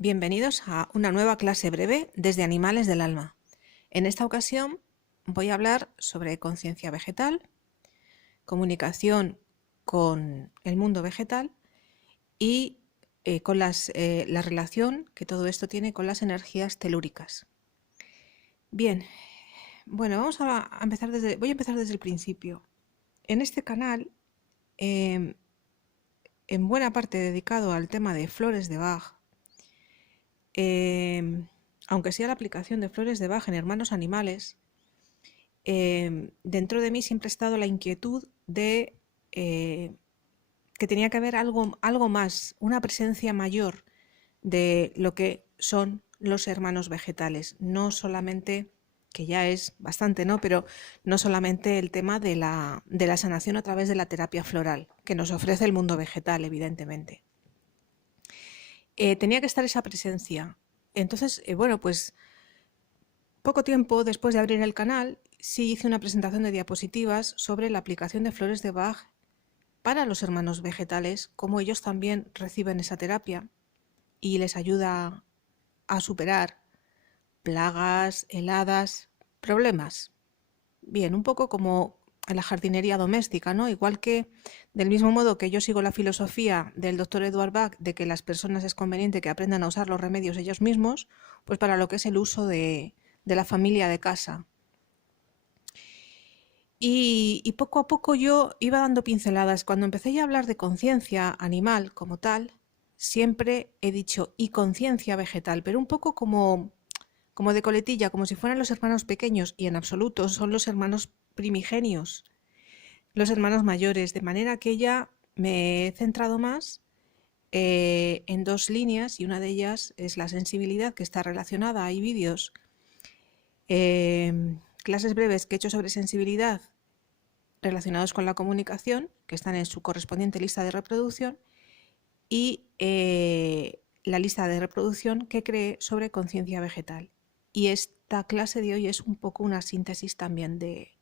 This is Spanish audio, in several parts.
Bienvenidos a una nueva clase breve desde Animales del Alma. En esta ocasión voy a hablar sobre conciencia vegetal, comunicación con el mundo vegetal y con la relación que todo esto tiene con las energías telúricas. Bien, bueno, voy a empezar desde el principio. En este canal, en buena parte dedicado al tema de flores de Bach, aunque sea la aplicación de flores de Bach en hermanos animales, dentro de mí siempre ha estado la inquietud de que tenía que haber algo más, una presencia mayor de lo que son los hermanos vegetales, no solamente, que ya es bastante, ¿no? Pero no solamente el tema de la sanación a través de la terapia floral, que nos ofrece el mundo vegetal, evidentemente. Tenía que estar esa presencia. Entonces, bueno, pues poco tiempo después de abrir el canal, sí hice una presentación de diapositivas sobre la aplicación de flores de Bach para los hermanos vegetales, cómo ellos también reciben esa terapia y les ayuda a superar plagas, heladas, problemas. Bien, un poco como en la jardinería doméstica, ¿no? Igual que del mismo modo que yo sigo la filosofía del doctor Edward Bach de que las personas es conveniente que aprendan a usar los remedios ellos mismos, pues para lo que es el uso de la familia de casa. Y poco a poco yo iba dando pinceladas. Cuando empecé ya a hablar de conciencia animal como tal, siempre he dicho y conciencia vegetal, pero un poco como de coletilla, como si fueran los hermanos pequeños, y en absoluto son los hermanos primigenios, los hermanos mayores, de manera que ya me he centrado más en dos líneas, y una de ellas es la sensibilidad, que está relacionada. Hay vídeos, clases breves que he hecho sobre sensibilidad relacionados con la comunicación, que están en su correspondiente lista de reproducción, y la lista de reproducción que creé sobre conciencia vegetal. Y esta clase de hoy es un poco una síntesis también de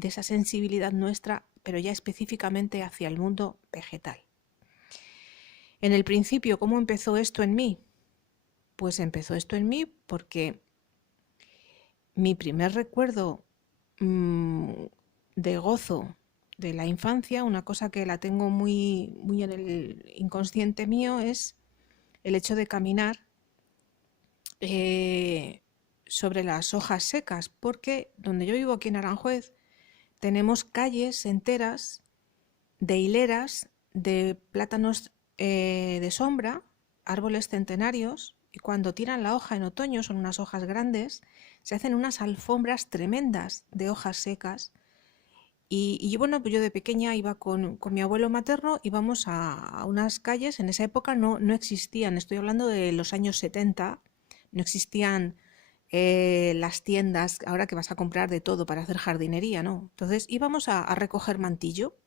esa sensibilidad nuestra, pero ya específicamente hacia el mundo vegetal. En el principio, ¿cómo empezó esto en mí? Pues empezó esto en mí porque mi primer recuerdo de gozo de la infancia, una cosa que la tengo muy, muy en el inconsciente mío, es el hecho de caminar sobre las hojas secas, porque donde yo vivo aquí en Aranjuez tenemos calles enteras de hileras de plátanos de sombra, árboles centenarios, y cuando tiran la hoja en otoño, son unas hojas grandes, se hacen unas alfombras tremendas de hojas secas. Y bueno, pues yo de pequeña iba con mi abuelo materno, íbamos a unas calles, en esa época no existían, estoy hablando de los años 70, no existían las tiendas, ahora que vas a comprar de todo para hacer jardinería, ¿no? Entonces íbamos a recoger mantillo,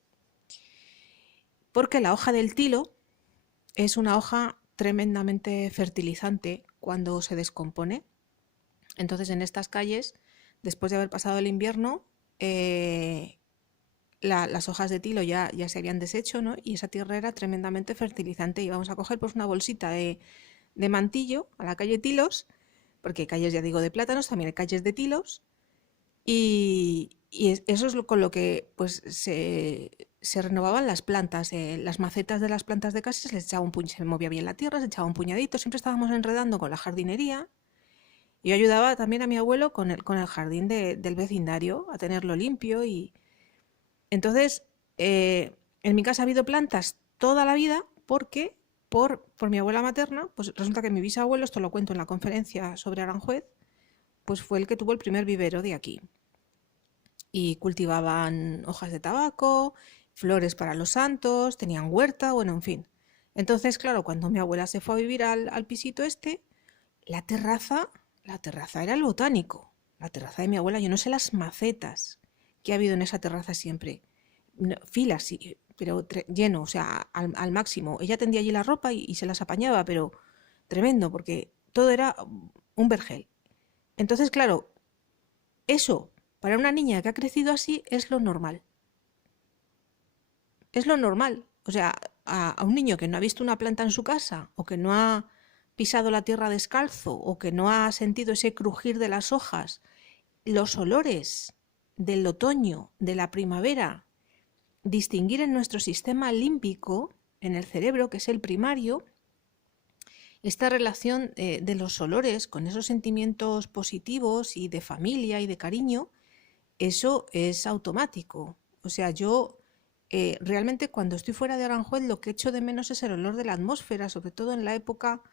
porque la hoja del tilo es una hoja tremendamente fertilizante cuando se descompone. Entonces en estas calles, después de haber pasado el invierno, las hojas de tilo ya se habían deshecho, ¿no? Y esa tierra era tremendamente fertilizante. Y vamos a coger pues una bolsita de mantillo a la calle Tilos, porque hay calles, ya digo, de plátanos, también hay calles de tilos, y eso es con lo que pues se renovaban las plantas, las macetas de las plantas de casa, se les echaba se movía bien la tierra, se echaba un puñadito, siempre estábamos enredando con la jardinería. Y yo ayudaba también a mi abuelo con el jardín del vecindario, a tenerlo limpio. Y entonces, en mi casa ha habido plantas toda la vida porque por mi abuela materna, pues resulta que mi bisabuelo, esto lo cuento en la conferencia sobre Aranjuez, pues fue el que tuvo el primer vivero de aquí. Y cultivaban hojas de tabaco, flores para los santos, tenían huerta, bueno, en fin. Entonces, claro, cuando mi abuela se fue a vivir al pisito este, la terraza era el botánico. La terraza de mi abuela, yo no sé las macetas que ha habido en esa terraza siempre. Filas, sí, pero lleno, o sea, al máximo. Ella tendía allí la ropa y se las apañaba, pero tremendo, porque todo era un vergel. Entonces, claro, eso para una niña que ha crecido así es lo normal. Es lo normal. O sea, a un niño que no ha visto una planta en su casa o que no ha pisado la tierra descalzo o que no ha sentido ese crujir de las hojas, los olores del otoño, de la primavera, distinguir en nuestro sistema límbico, en el cerebro, que es el primario, esta relación de los olores con esos sentimientos positivos y de familia y de cariño, eso es automático. O sea, yo realmente cuando estoy fuera de Aranjuez lo que echo de menos es el olor de la atmósfera, sobre todo en la época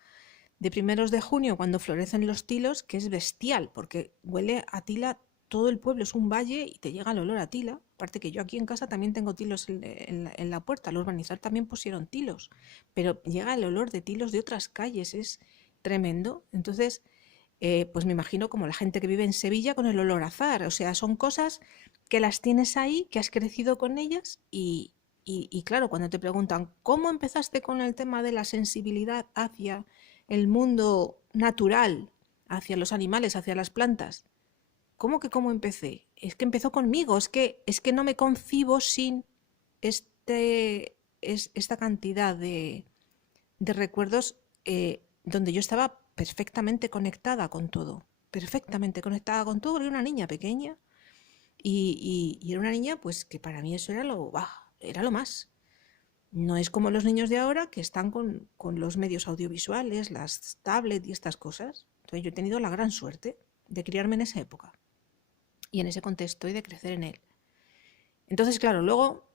de primeros de junio, cuando florecen los tilos, que es bestial, porque huele a tila todo el pueblo, es un valle y te llega el olor a tila. Aparte que yo aquí en casa también tengo tilos en la puerta, al urbanizar también pusieron tilos, pero llega el olor de tilos de otras calles, es tremendo. Entonces, pues me imagino como la gente que vive en Sevilla con el olor a azar, o sea, son cosas que las tienes ahí, que has crecido con ellas y claro, cuando te preguntan, ¿cómo empezaste con el tema de la sensibilidad hacia el mundo natural, hacia los animales, hacia las plantas? ¿Cómo que cómo empecé? Es que empezó conmigo, es que no me concibo sin esta cantidad de recuerdos donde yo estaba perfectamente conectada con todo, era una niña pequeña y era una niña pues que para mí eso era lo más. No es como los niños de ahora que están con los medios audiovisuales, las tablets y estas cosas. Entonces yo he tenido la gran suerte de criarme en esa época y en ese contexto y de crecer en él. Entonces, claro, luego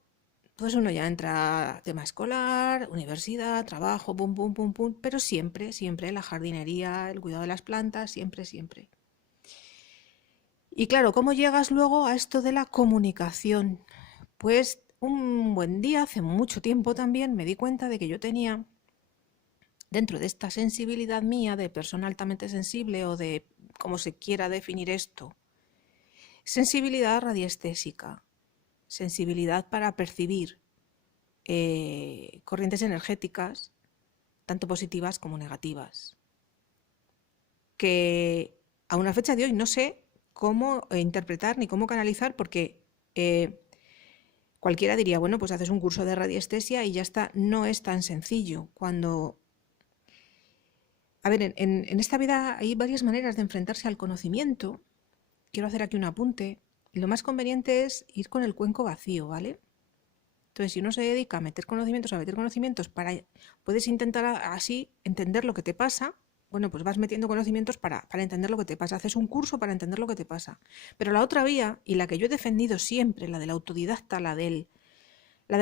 pues uno ya entra a tema escolar, universidad, trabajo, pum, pum, pum, pum, pero siempre, siempre la jardinería, el cuidado de las plantas, siempre, siempre. Y claro, ¿cómo llegas luego a esto de la comunicación? Pues un buen día, hace mucho tiempo también, me di cuenta de que yo tenía, dentro de esta sensibilidad mía de persona altamente sensible o de como se quiera definir esto, sensibilidad radiestésica, sensibilidad para percibir corrientes energéticas, tanto positivas como negativas, que a una fecha de hoy no sé cómo interpretar ni cómo canalizar, porque cualquiera diría, bueno, pues haces un curso de radiestesia y ya está. No es tan sencillo. A ver, en esta vida hay varias maneras de enfrentarse al conocimiento. Quiero hacer aquí un apunte. Lo más conveniente es ir con el cuenco vacío, ¿vale? Entonces, si uno se dedica a meter conocimientos puedes intentar así entender lo que te pasa. Bueno, pues vas metiendo conocimientos para entender lo que te pasa. Haces un curso para entender lo que te pasa. Pero la otra vía, y la que yo he defendido siempre, la del autodidacta, la del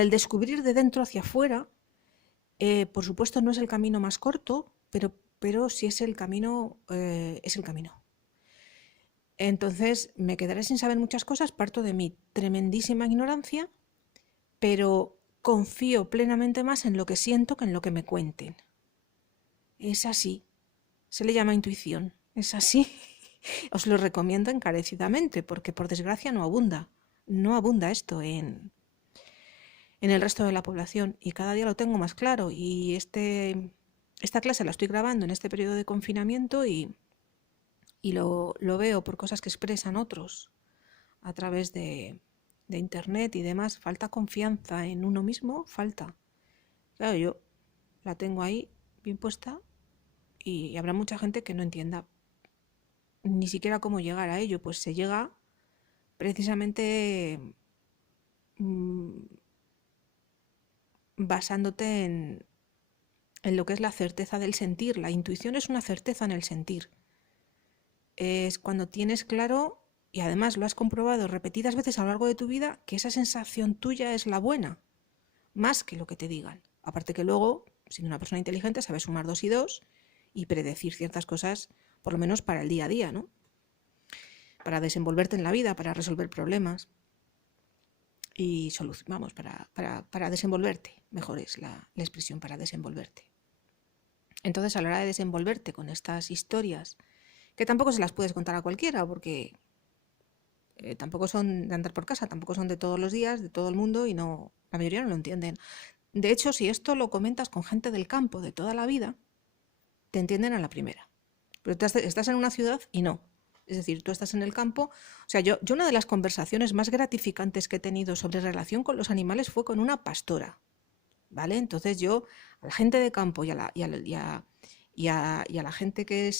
descubrir de dentro hacia afuera, por supuesto no es el camino más corto, pero sí es el camino, es el camino. Entonces me quedaré sin saber muchas cosas, parto de mi tremendísima ignorancia, pero confío plenamente más en lo que siento que en lo que me cuenten. Es así. Se le llama intuición. Es así. Os lo recomiendo encarecidamente, porque por desgracia no abunda. No abunda esto en el resto de la población y cada día lo tengo más claro. Y esta clase la estoy grabando en este periodo de confinamiento y lo veo por cosas que expresan otros a través de internet y demás. Falta confianza en uno mismo, falta. Claro, yo la tengo ahí bien puesta y habrá mucha gente que no entienda ni siquiera cómo llegar a ello. Pues se llega precisamente basándote en lo que es la certeza del sentir. La intuición es una certeza en el sentir. Es cuando tienes claro, y además lo has comprobado repetidas veces a lo largo de tu vida, que esa sensación tuya es la buena, más que lo que te digan. Aparte que luego, siendo una persona inteligente, sabes sumar 2 y 2 y predecir ciertas cosas, por lo menos para el día a día, ¿no? Para desenvolverte en la vida, para resolver problemas y vamos, para desenvolverte, mejor es la expresión, para desenvolverte. Entonces, a la hora de desenvolverte con estas historias, que tampoco se las puedes contar a cualquiera, porque tampoco son de andar por casa, tampoco son de todos los días, de todo el mundo, y no, la mayoría no lo entienden. De hecho, si esto lo comentas con gente del campo de toda la vida, te entienden a la primera. Pero tú estás en una ciudad y no. Es decir, tú estás en el campo. O sea, yo una de las conversaciones más gratificantes que he tenido sobre relación con los animales fue con una pastora, ¿vale? Entonces yo, a la gente de campo y y a la gente que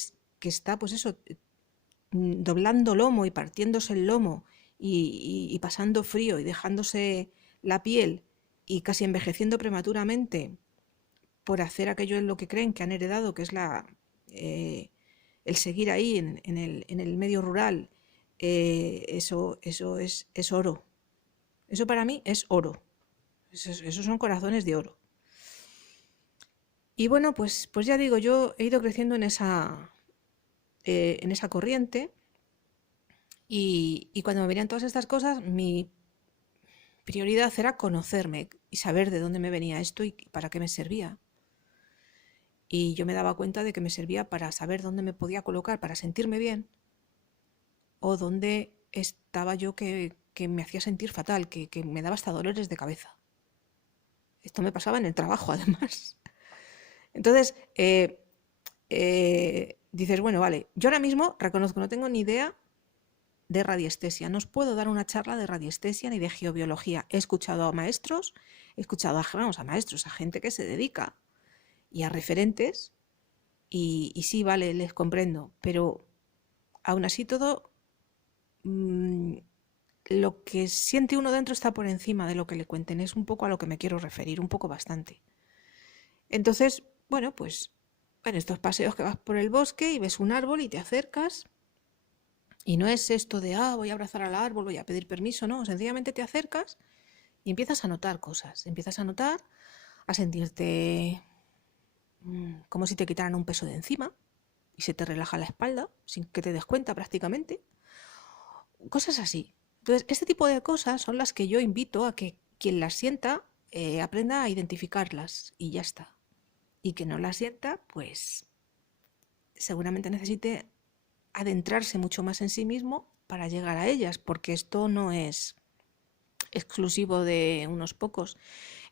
está, pues eso, doblando lomo y partiéndose el lomo y pasando frío y dejándose la piel y casi envejeciendo prematuramente por hacer aquello en lo que creen que han heredado, que es el seguir ahí en el medio rural, eso es oro. Eso para mí es oro. Esos son corazones de oro. Y bueno, pues ya digo, yo he ido creciendo en esa corriente y cuando me venían todas estas cosas, mi prioridad era conocerme y saber de dónde me venía esto y para qué me servía. Y yo me daba cuenta de que me servía para saber dónde me podía colocar, para sentirme bien, o dónde estaba yo que me hacía sentir fatal, que me daba hasta dolores de cabeza. Esto me pasaba en el trabajo, además. Entonces, dices, bueno, vale, yo ahora mismo reconozco, no tengo ni idea de radiestesia, no os puedo dar una charla de radiestesia ni de geobiología. He escuchado a maestros, he escuchado a maestros, a gente que se dedica y a referentes, y sí, vale, les comprendo, pero aún así todo, lo que siente uno dentro está por encima de lo que le cuenten, es un poco a lo que me quiero referir, un poco bastante. Entonces, bueno, pues en estos paseos que vas por el bosque y ves un árbol y te acercas, y no es esto de, voy a abrazar al árbol, voy a pedir permiso, no, sencillamente te acercas y empiezas a notar cosas, empiezas a notar, a sentirte como si te quitaran un peso de encima y se te relaja la espalda sin que te des cuenta prácticamente, cosas así. Entonces, este tipo de cosas son las que yo invito a que quien las sienta aprenda a identificarlas y ya está. Y que no las sienta, pues seguramente necesite adentrarse mucho más en sí mismo para llegar a ellas, porque esto no es exclusivo de unos pocos.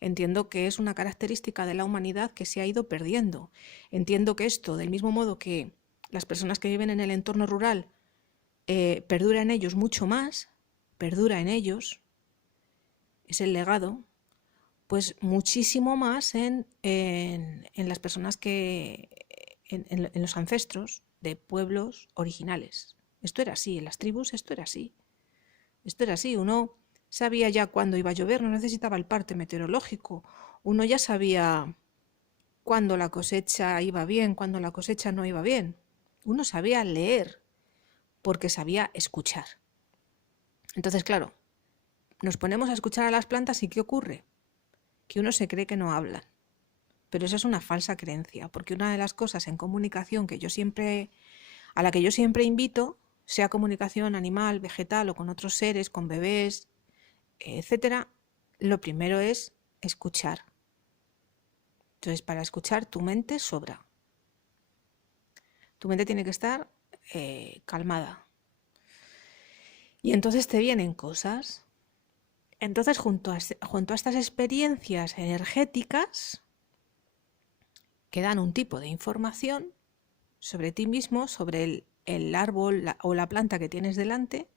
Entiendo que es una característica de la humanidad que se ha ido perdiendo. Entiendo que esto, del mismo modo que las personas que viven en el entorno rural, perdura en ellos mucho más, perdura en ellos, es el legado, pues muchísimo más en las personas en los ancestros de pueblos originales. Esto era así, en las tribus esto era así. Esto era así, uno sabía ya cuándo iba a llover, no necesitaba el parte meteorológico. Uno ya sabía cuándo la cosecha iba bien, cuándo la cosecha no iba bien. Uno sabía leer porque sabía escuchar. Entonces, claro, nos ponemos a escuchar a las plantas y ¿qué ocurre? Que uno se cree que no hablan. Pero eso es una falsa creencia, porque una de las cosas en comunicación a la que yo siempre invito, sea comunicación animal, vegetal o con otros seres, con bebés, etcétera, lo primero es escuchar. Entonces, para escuchar, tu mente sobra. Tu mente tiene que estar calmada. Y entonces te vienen cosas. Entonces, junto a estas experiencias energéticas, que dan un tipo de información sobre ti mismo, sobre el árbol o la planta que tienes delante,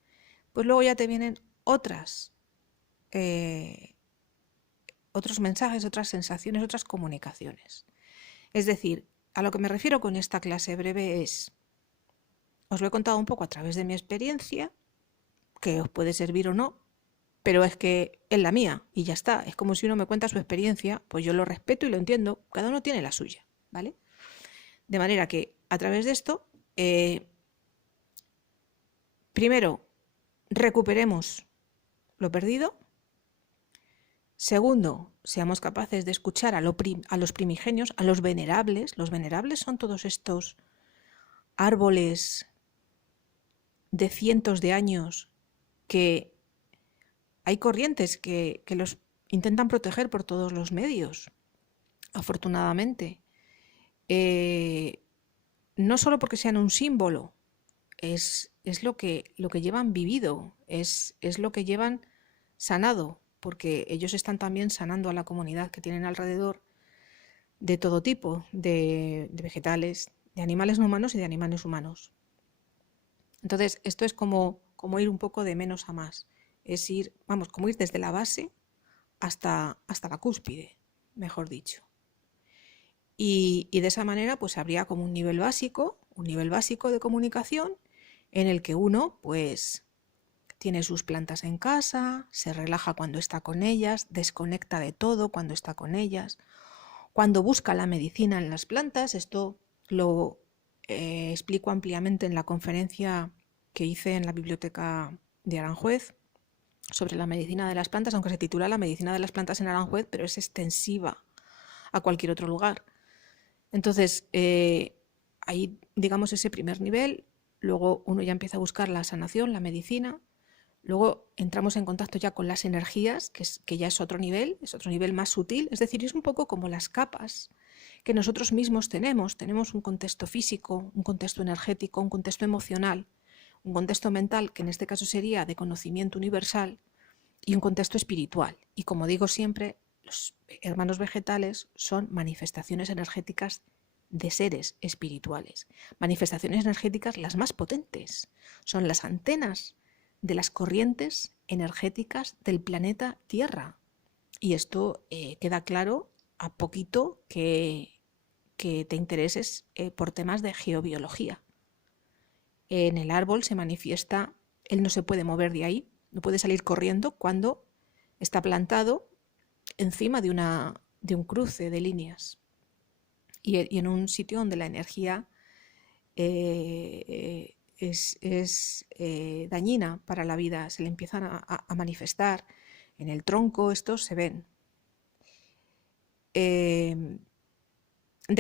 pues luego ya te vienen otros mensajes, otras sensaciones, otras comunicaciones. Es decir, a lo que me refiero con esta clase breve es, os lo he contado un poco a través de mi experiencia, que os puede servir o no, pero es que es la mía y ya está. Es como si uno me cuenta su experiencia, pues yo lo respeto y lo entiendo, cada uno tiene la suya, ¿vale? De manera que a través de esto, primero, recuperemos lo perdido. Segundo, seamos capaces de escuchar a los primigenios, a los venerables. Los venerables son todos estos árboles de cientos de años que hay corrientes que los intentan proteger por todos los medios, afortunadamente. No solo porque sean un símbolo, es lo que llevan vivido, es lo que llevan sanado, porque ellos están también sanando a la comunidad que tienen alrededor de todo tipo, de vegetales, de animales no humanos y de animales humanos. Entonces, esto es como ir un poco de menos a más. Es ir, como ir desde la base hasta la cúspide, mejor dicho. y de esa manera pues habría como un nivel básico de comunicación en el que uno pues tiene sus plantas en casa, se relaja cuando está con ellas, desconecta de todo cuando está con ellas, cuando busca la medicina en las plantas. Esto lo explico ampliamente en la conferencia que hice en la biblioteca de Aranjuez sobre la medicina de las plantas, aunque se titula La medicina de las plantas en Aranjuez, pero es extensiva a cualquier otro lugar. Entonces, ahí digamos ese primer nivel, luego uno ya empieza a buscar la sanación, la medicina, luego entramos en contacto ya con las energías, que ya es otro nivel más sutil, es decir, es un poco como las capas que nosotros mismos tenemos. Tenemos un contexto físico, un contexto energético, un contexto emocional, un contexto mental, que en este caso sería de conocimiento universal, y un contexto espiritual. Y como digo siempre, los hermanos vegetales son manifestaciones energéticas de seres espirituales. Manifestaciones energéticas las más potentes. Son las antenas de las corrientes energéticas del planeta Tierra. Y esto queda claro a poquito que te intereses por temas de geobiología. En el árbol se manifiesta, él no se puede mover de ahí, no puede salir corriendo cuando está plantado encima de un cruce de líneas y en un sitio donde la energía es dañina para la vida. Se le empiezan a manifestar en el tronco, estos se ven. Del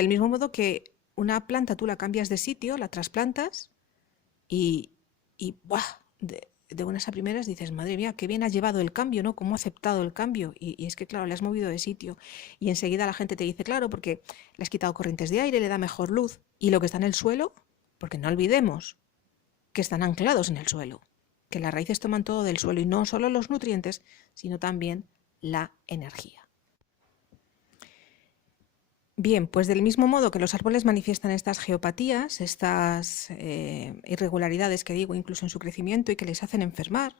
mismo modo que una planta tú la cambias de sitio, la trasplantas y ¡buah! De buenas a primeras dices, madre mía, qué bien has llevado el cambio, ¿no? ¿Cómo ha aceptado el cambio? Y es que, claro, le has movido de sitio. Y enseguida la gente te dice, claro, porque le has quitado corrientes de aire, le da mejor luz. Y lo que está en el suelo, porque no olvidemos que están anclados en el suelo, que las raíces toman todo del suelo y no solo los nutrientes, sino también la energía. Bien, pues del mismo modo que los árboles manifiestan estas geopatías, estas irregularidades que digo incluso en su crecimiento y que les hacen enfermar,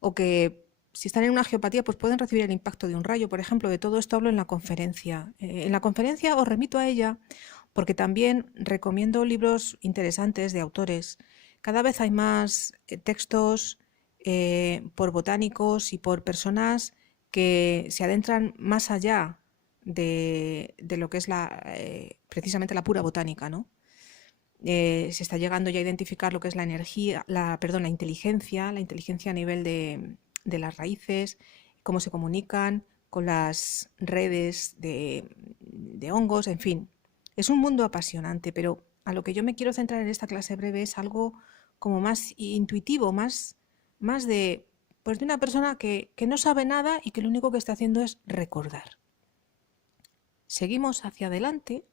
o que si están en una geopatía pues pueden recibir el impacto de un rayo, por ejemplo. De todo esto hablo en la conferencia. En la conferencia os remito a ella porque también recomiendo libros interesantes de autores. Cada vez hay más textos por botánicos y por personas que se adentran más allá de lo que es precisamente la pura botánica, ¿no? Se está llegando ya a identificar lo que es la energía, la inteligencia a nivel de las raíces, cómo se comunican con las redes de hongos, en fin. Es un mundo apasionante, pero a lo que yo me quiero centrar en esta clase breve es algo como más intuitivo, más de una persona que no sabe nada y que lo único que está haciendo es recordar. Seguimos hacia adelante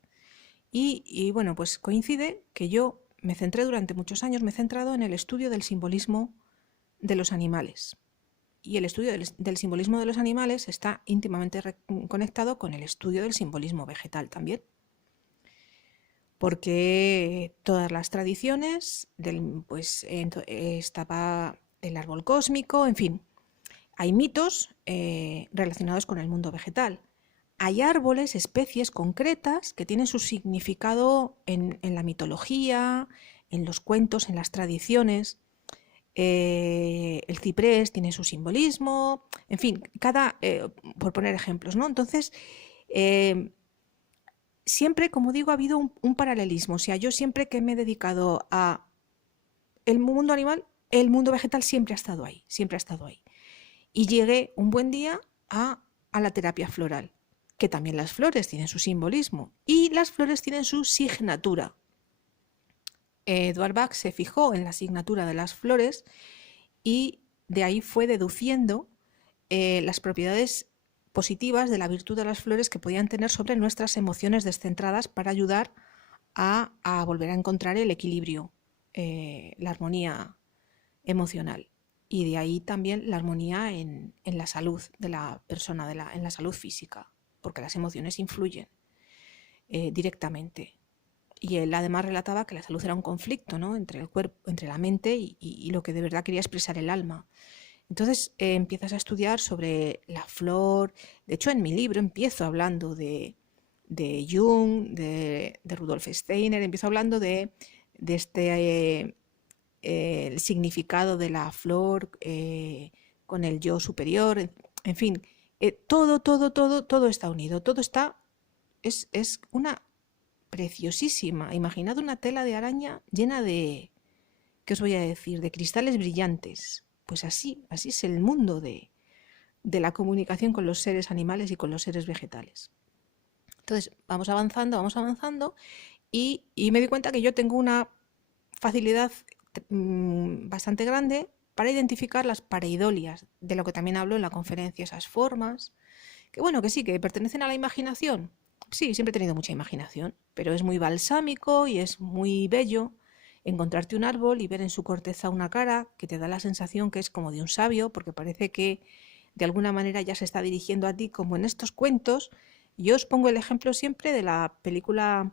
y bueno, pues coincide que yo me centré durante muchos años, me he centrado en el estudio del simbolismo de los animales. Y el estudio del simbolismo de los animales está íntimamente conectado con el estudio del simbolismo vegetal también. Porque todas las tradiciones, estaba el árbol cósmico, en fin, hay mitos relacionados con el mundo vegetal. Hay árboles, especies concretas que tienen su significado en la mitología, en los cuentos, en las tradiciones. El ciprés tiene su simbolismo, en fin, por poner ejemplos, ¿no? Entonces, siempre, como digo, ha habido un paralelismo. O sea, yo siempre que me he dedicado a el mundo animal, el mundo vegetal siempre ha estado ahí, siempre ha estado ahí. Y llegué un buen día a la terapia floral, que también las flores tienen su simbolismo y las flores tienen su signatura. Edward Bach se fijó en la signatura de las flores y de ahí fue deduciendo las propiedades positivas de la virtud de las flores que podían tener sobre nuestras emociones descentradas para ayudar a volver a encontrar el equilibrio, la armonía emocional. Y de ahí también la armonía en la salud de la persona, en la salud física, porque las emociones influyen directamente. Y él además relataba que la salud era un conflicto, ¿no? Entre el cuerpo, entre la mente y lo que de verdad quería expresar el alma. Entonces empiezas a estudiar sobre la flor. De hecho, en mi libro empiezo hablando de de Jung, de Rudolf Steiner. Empiezo hablando de este el significado de la flor con el yo superior, en fin, todo está unido, todo está, es una preciosísima. Imaginad una tela de araña llena de, ¿qué os voy a decir?, de cristales brillantes. Pues así es el mundo de la comunicación con los seres animales y con los seres vegetales. Entonces, vamos avanzando y me di cuenta que yo tengo una facilidad bastante grande para identificar las pareidolias, de lo que también hablo en la conferencia, esas formas, que bueno, que sí, que pertenecen a la imaginación. Sí, siempre he tenido mucha imaginación, pero es muy balsámico y es muy bello encontrarte un árbol y ver en su corteza una cara que te da la sensación que es como de un sabio, porque parece que de alguna manera ya se está dirigiendo a ti, como en estos cuentos. Yo os pongo el ejemplo siempre de la película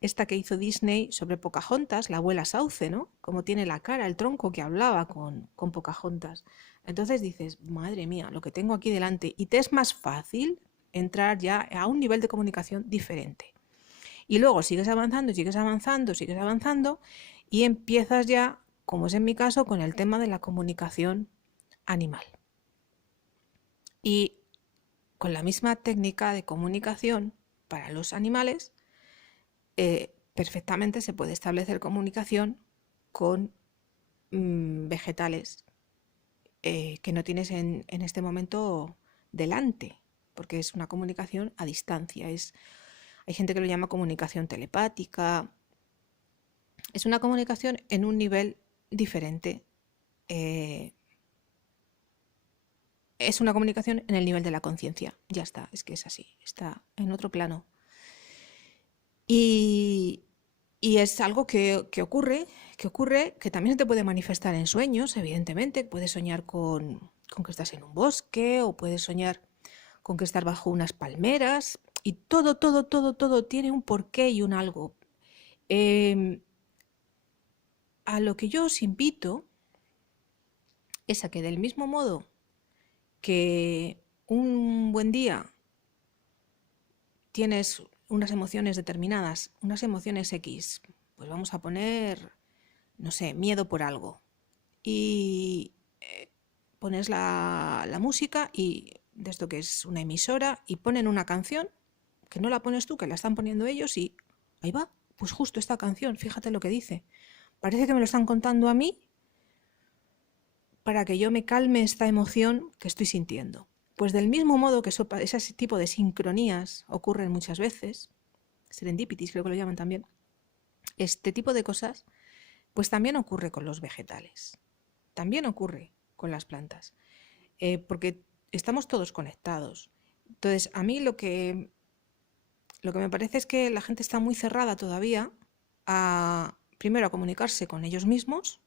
esta que hizo Disney sobre Pocahontas, la abuela Sauce, ¿no? Como tiene la cara, el tronco que hablaba con Pocahontas. Entonces dices, madre mía, lo que tengo aquí delante. Y te es más fácil entrar ya a un nivel de comunicación diferente. Y luego sigues avanzando, y empiezas ya, como es en mi caso, con el tema de la comunicación animal. Y con la misma técnica de comunicación para los animales, perfectamente se puede establecer comunicación con vegetales que no tienes en este momento delante, porque es una comunicación a distancia. Hay gente que lo llama comunicación telepática. Es una comunicación en un nivel diferente. Es una comunicación en el nivel de la conciencia. Ya está, es que es así, está en otro plano. Y es algo que ocurre, que también se te puede manifestar en sueños, evidentemente. Puedes soñar con que estás en un bosque, o puedes soñar con que estás bajo unas palmeras, y todo tiene un porqué y un algo. A lo que yo os invito es a que, del mismo modo que un buen día tienes unas emociones determinadas, unas emociones X, pues vamos a poner, no sé, miedo por algo, y pones la música y de esto que es una emisora, y ponen una canción que no la pones tú, que la están poniendo ellos, y ahí va, pues justo esta canción, fíjate lo que dice. Parece que me lo están contando a mí para que yo me calme esta emoción que estoy sintiendo. Pues del mismo modo que ese tipo de sincronías ocurren muchas veces, serendipities creo que lo llaman también, este tipo de cosas, pues también ocurre con los vegetales, también ocurre con las plantas, porque estamos todos conectados. Entonces, a mí lo que me parece es que la gente está muy cerrada todavía primero, a comunicarse con ellos mismos,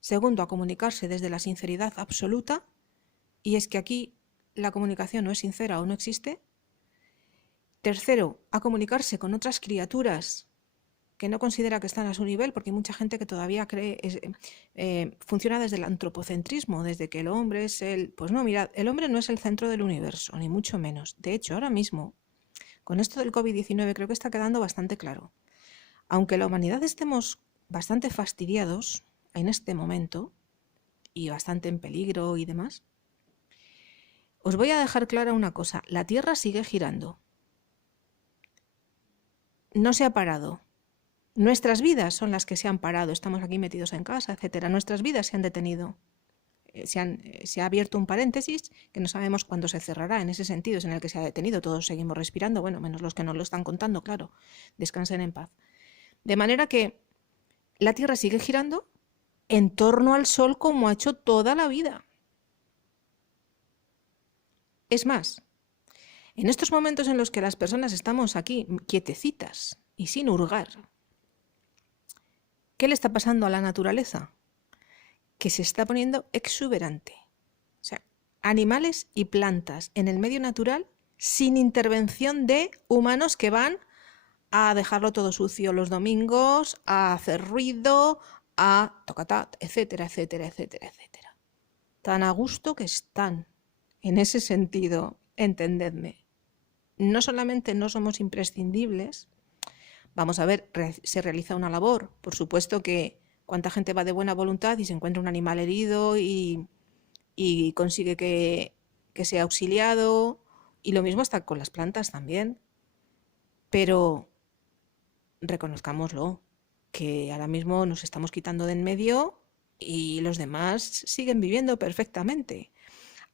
segundo, a comunicarse desde la sinceridad absoluta, y es que aquí la comunicación no es sincera o no existe. Tercero, a comunicarse con otras criaturas que no considera que están a su nivel, porque hay mucha gente que todavía cree, funciona desde el antropocentrismo, desde que el hombre es el... Pues no, mirad, el hombre no es el centro del universo, ni mucho menos. De hecho, ahora mismo, con esto del COVID-19, creo que está quedando bastante claro. Aunque la humanidad estemos bastante fastidiados en este momento, y bastante en peligro y demás, os voy a dejar clara una cosa: la Tierra sigue girando. No se ha parado. Nuestras vidas son las que se han parado. Estamos aquí metidos en casa, etcétera. Nuestras vidas se han detenido. Se ha abierto un paréntesis que no sabemos cuándo se cerrará. En ese sentido es en el que se ha detenido. Todos seguimos respirando, bueno, menos los que nos lo están contando, claro. Descansen en paz. De manera que la Tierra sigue girando en torno al Sol, como ha hecho toda la vida. Es más, en estos momentos en los que las personas estamos aquí quietecitas y sin hurgar, ¿qué le está pasando a la naturaleza? Que se está poniendo exuberante. O sea, animales y plantas en el medio natural sin intervención de humanos que van a dejarlo todo sucio los domingos, a hacer ruido, a tocatat, etcétera, etcétera, etcétera, etcétera. Tan a gusto que están, en ese sentido, entendedme. no solamente no somos imprescindibles, vamos a ver, se realiza una labor. Por supuesto que cuánta gente va de buena voluntad y se encuentra un animal herido y consigue que sea auxiliado, y lo mismo está con las plantas también. Pero reconozcámoslo, que ahora mismo nos estamos quitando de en medio y los demás siguen viviendo perfectamente.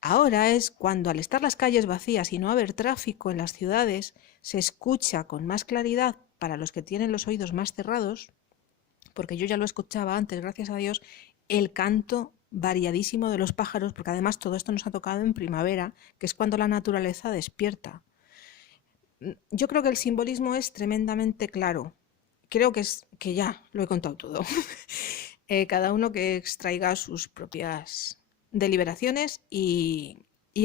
Ahora es cuando, al estar las calles vacías y no haber tráfico en las ciudades, se escucha con más claridad para los que tienen los oídos más cerrados, porque yo ya lo escuchaba antes, gracias a Dios, el canto variadísimo de los pájaros, porque además todo esto nos ha tocado en primavera, que es cuando la naturaleza despierta. Yo creo que el simbolismo es tremendamente claro. Creo que ya lo he contado todo. Cada uno que extraiga sus propias deliberaciones y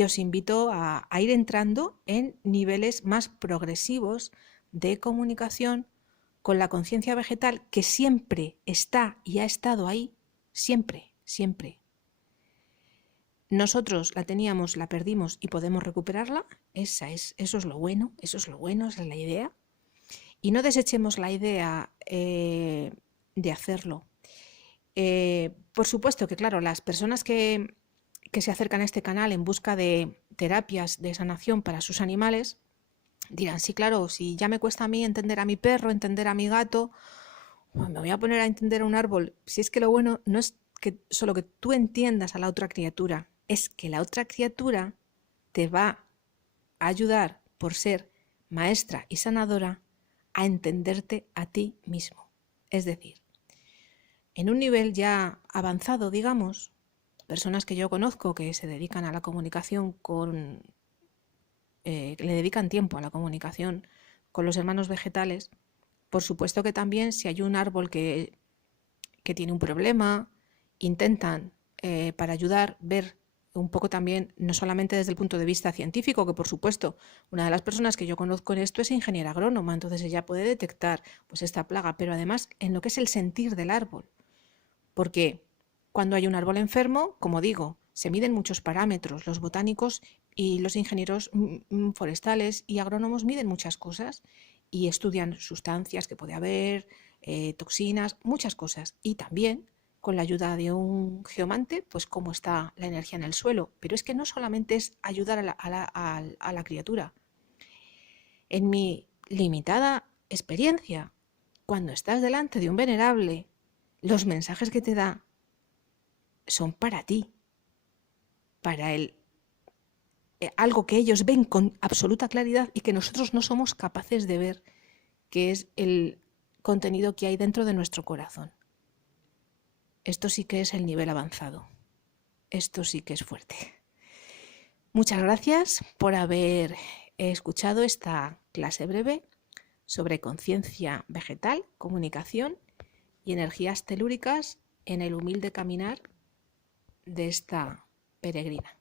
os invito a ir entrando en niveles más progresivos de comunicación con la conciencia vegetal, que siempre está y ha estado ahí, siempre, siempre. Nosotros la teníamos, la perdimos y podemos recuperarla. Eso es lo bueno, esa es la idea. Y no desechemos la idea de hacerlo. Por supuesto que, claro, las personas que se acercan a este canal en busca de terapias de sanación para sus animales dirán, sí, claro, si ya me cuesta a mí entender a mi perro, entender a mi gato, me voy a poner a entender a un árbol. Si es que lo bueno no es que solo que tú entiendas a la otra criatura, es que la otra criatura te va a ayudar, por ser maestra y sanadora, a entenderte a ti mismo. Es decir, en un nivel ya avanzado, digamos, personas que yo conozco que se dedican a la comunicación le dedican tiempo a la comunicación con los hermanos vegetales. Por supuesto que también, si hay un árbol que tiene un problema, intentan para ayudar ver un poco también, no solamente desde el punto de vista científico, que por supuesto una de las personas que yo conozco en esto es ingeniera agrónoma, entonces ella puede detectar pues esta plaga, pero además en lo que es el sentir del árbol, porque cuando hay un árbol enfermo, como digo, se miden muchos parámetros, los botánicos y los ingenieros forestales y agrónomos miden muchas cosas y estudian sustancias que puede haber, toxinas, muchas cosas, y también con la ayuda de un geomante, pues cómo está la energía en el suelo. Pero es que no solamente es ayudar a la criatura. En mi limitada experiencia, cuando estás delante de un venerable, los mensajes que te da son para ti, para algo que ellos ven con absoluta claridad y que nosotros no somos capaces de ver, que es el contenido que hay dentro de nuestro corazón. Esto sí que es el nivel avanzado. Esto sí que es fuerte. Muchas gracias por haber escuchado esta clase breve sobre conciencia vegetal, comunicación y energías telúricas en el humilde caminar de esta peregrina.